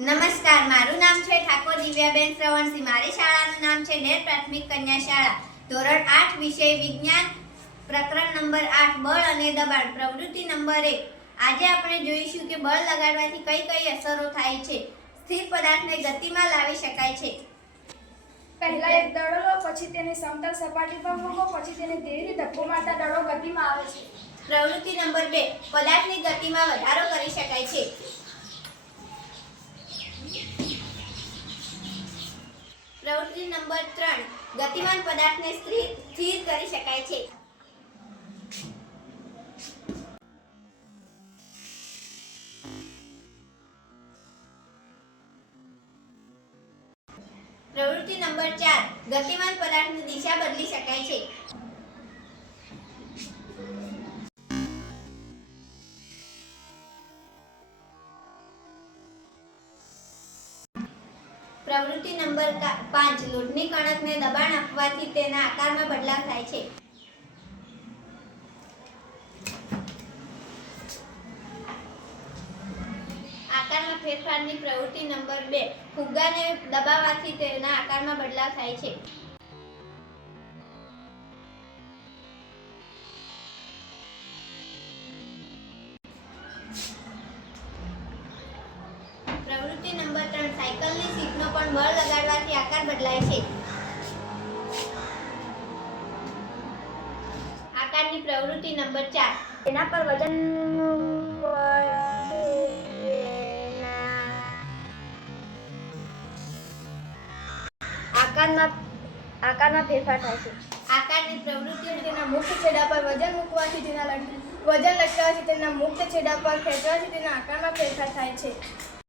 નમસ્કાર, મારું નામ છે ઠાકોર દિવ્યાબેન શ્રવણસિંહ. મારી શાળાનું નામ છે નેર પ્રાથમિક કન્યા શાળા. ધોરણ 8 વિષય વિજ્ઞાન, પ્રકરણ નંબર 8 બળ અને દબાણ, પ્રવૃત્તિ નંબર 1. આજે આપણે જોઈશું કે બળ લગાડવાથી કઈ કઈ અસરો થાય છે. સ્થિર પદાર્થને ગતિમાં લાવી શકાય છે. પહેલા એક દડો લો, પછી તેને સમતલ સપાટી પર મૂકો, પછી તેને ધીરેથી ધક્કો મારતા દડો ગતિમાં આવે છે. પ્રવૃત્તિ નંબર 2. પદાર્થની ગતિમાં વધારો કરી શકાય છે. પ્રવૃત્તિ નંબર 3. ગતિમાન પદાર્થને સ્થિર કરી શકાય છે. પ્રવૃત્તિ નંબર 4. ગતિમાન પદાર્થની દિશા બદલી શકાય છે. પ્રવૃત્તિ નંબર 5. લોટની કણકને દબાણ આપવાથી તેના આકારમાં બદલાવ થાય છે. આકારમાં ફેરફારની પ્રવૃત્તિ નંબર 2. ફુગ્ગાને દબાવવાથી તેના આકારમાં બદલાવ થાય છે. પ્રવૃત્તિ નંબર 3. સાયકલની સીટનો પણ બળ લગાડવાથી આકાર બદલાય છે. આકારની પ્રવૃત્તિ નંબર 4. તેના પર વજન આકારમાં ફેરફાર થાય છે. આકારની પ્રવૃત્તિ તેના મુક્ત છેડા પર વજન મૂકવાથી વજન લટકાવવાથી તેના મુક્ત છેડા પર ખેંચવાથી તેના આકારમાં ફેરફાર થાય છે.